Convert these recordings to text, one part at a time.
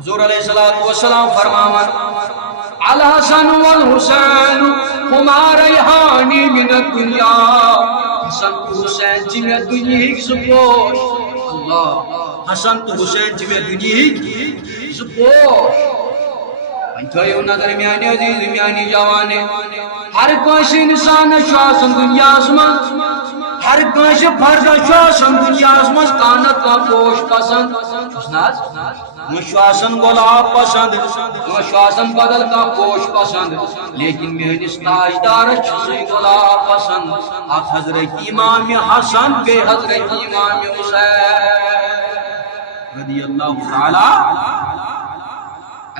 حضور علیہ الصلوۃ والسلام فرماون الحسن والحسین ہما ریحان من الدنیا، حسن تو حسین جی میں دنیا کی سپوش، اللہ حسن تو حسین جی میں دنیا کی سپوش. تھیو نظر میانی عزیز میانی جوانے، ہر کانس انسان آسان دنیا من، ہر کانس فرد آسان دنیا من کانت کا پوش پسند، آسان گلاب پسند، آسان بدل کا پوش پسند، لیکن میانس تاجدار سی گلاب پسند. اخ حضرت امام حسن بے حضرت امام حسین رضی اللہ تعالی.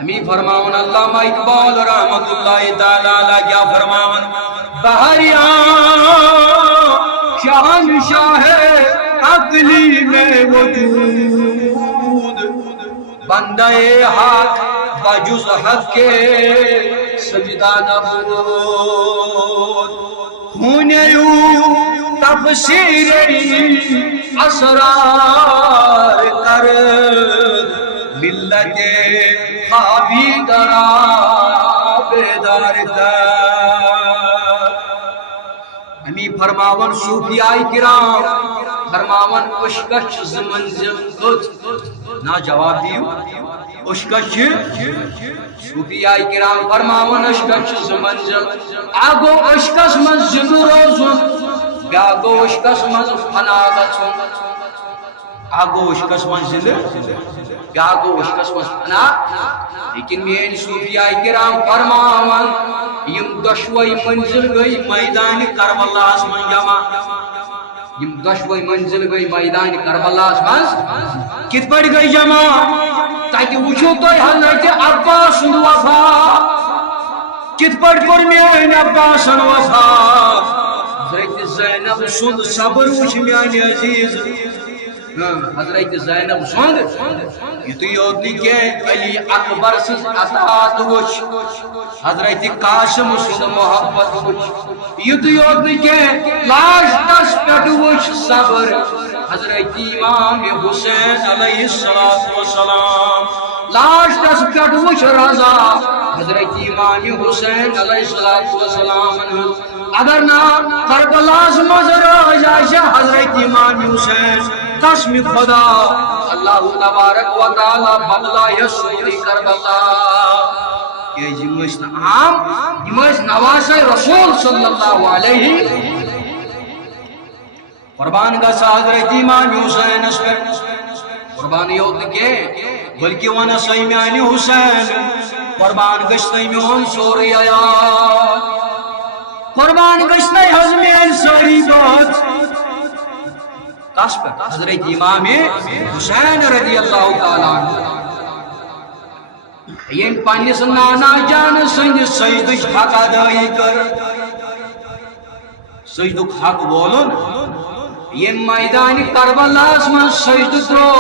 امی فرماون علامہ اقبال رحمت اللہ تعالی علیہ کیا فرماون، بہریاں شہنشاہ عقلی میں وجود، بندہ حق بجز حق کے سجدہ نبود، خونیو تفسیری اسرار کرد، ملت خوابی درا بیدار کر. ہمیں فرماون صوفیاء کرام فرماون اشکش منزل کت نا جواب دیو، اشکش صوفیاء کرام فرماون اشکش منزل، آگو اشکش منزل روزن، بیاگو اشکش منزل فنا گچھن، آگو اشکش منزل کیا گو اشکس مسنا. لیکن میری صوفیاء کرام فرماون یم دشوئی منزل گئی میدان کربلا من جمع، یم دشوئی منزل گئی میدان کربلا من کت پڑ گئی جمع، تاکہ وچھو تو حضرت عباس وفا کت پڑ کر میان عباس وفا، حضرت زینب سند صبر وچھ میان عزیز، حضرت زینب سند یہ تو یوت کہ علی اکبر سز اطاعت وچ، حضرت قاسم سند محبت وچ، یہ تو یوت کہ لاش تس پٹ وچ صبر، حضرت امام حسین علیہ السلام لاش تس پٹ وچ رضا، حضرت امام حسین علیہ السلام. اگر نا کربلا مز راج حضرت امام حسین قسم خدا اللہ تبارک و تعالی بدلا یسوری کربلا کہ جمس عام جمس نواز رسول صلی اللہ علیہ قربان گسا حضرت امام حسین اس پر قربان یوت کے بلکہ ون سیمیان حسین قربان گشت میون سوری آیات، قربان گشت حزمین سوری بات کس پر حضرت امام حسین رضی اللہ تعالیٰ عنہ. یہ پانیس نانا جان سند سجدش حق ادائی کر، سجدک حق بولن، یہ میدان کربلا من سجد کرو،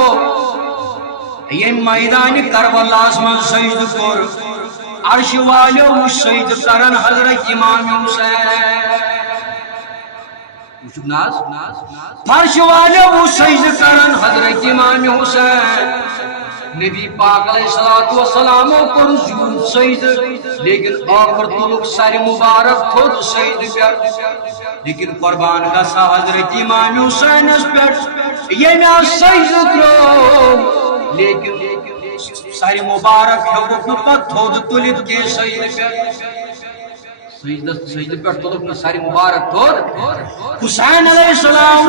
یہ میدان کربلا من سجد کر، عرش والو سجد کرن حضرت امام حسین، فرش والے وہ سجد کرن حضرت امام حسین. نبی پاک علیہ الصلوۃ والسلام کو زور سجد، لیکن آخر تلک سر مبارک خود سجد پر، لیکن قربان گسا حضرت امام حسین اس پر یہ میں سجد کرو، لیکن سر مبارک حکم پر خود تلک کے سجد پر، سجد پر تلک سر مبارک خود حسین علیہ السلام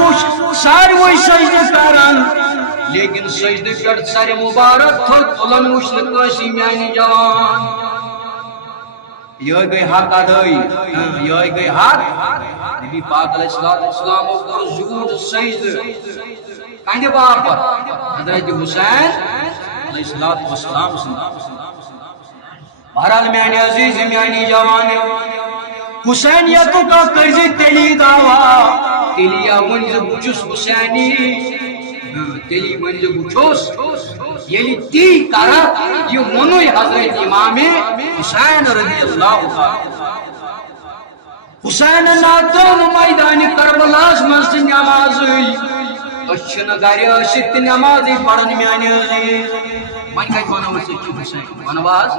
ساروی سجد کرن، لیکن سجد پر سر مبارک خود تلن وشن کسی میانی جوان. یہ گئی حق ادائی، یہ گئی حق. نبی پاک علیہ السلام کو زور سجد کہنے باپ حضرت حسین علیہ السلام. بہرحال میانی عزیز میانی جوان حسین یتو کا کرزی تلی دعوا، تلیا منز بچس حسینی، تلی منز بچس یلی تی کرا یہ منوی حضرت امام حسین رضی اللہ تعالی. حسین ناتون میدان کربلاس منز نمازی، اچھن گاری اشت نمازی پڑھن میانی عزیز. من کہت وانا مرسی حسین. ونواز